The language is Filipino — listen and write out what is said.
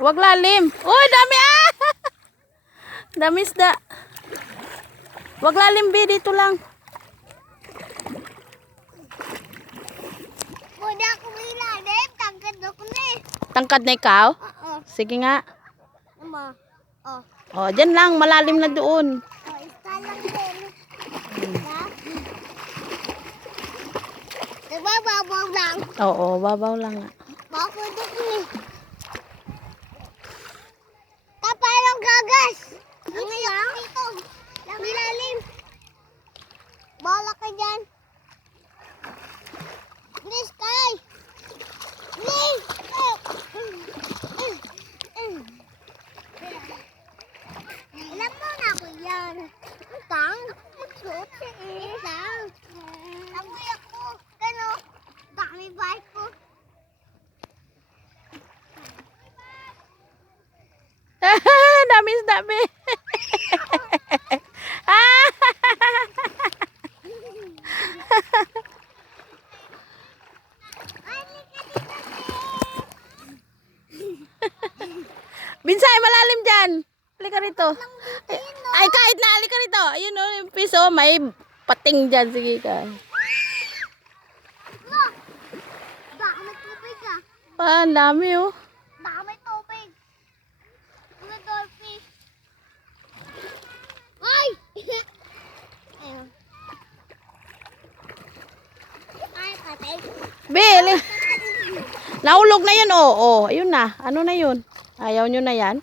Wag lalim. Uy, dami ah! Dami isda. Wag lalim, B. Dito lang. Wala akong ilalim. Tangkad ako na eh. Tangkad na ikaw? Oo. Sige nga. Ama. Oh. O, dyan lang. Malalim na doon. Oh, isa lang din. Diba? Diba, babaw lang. Oo, babaw lang nga. Bakit ako eh. Kapalong gagas. Ang ngayon dito. Milalim. Bala ka dyan. Please, Kai. Please. Alam mo na ako yan. Utang. Magsuot siya eh. Utang. Amoy ako. Ano? Dami bike ko. Dami isda, B. Binsay, malalim dyan. Halika rito. Ay, kahit na, halika rito. Ayun o, yung piso, may pating dyan. Sige ka. Look! Baka may tubig ah. Ah, ang dami oh. Baka may tubig. Mga dolphin. Ay! Ayun. Ay, patay. Bill, nahulog na yan oh. Oh, ayun na. Ano na yun? Ayaw nyo na yan?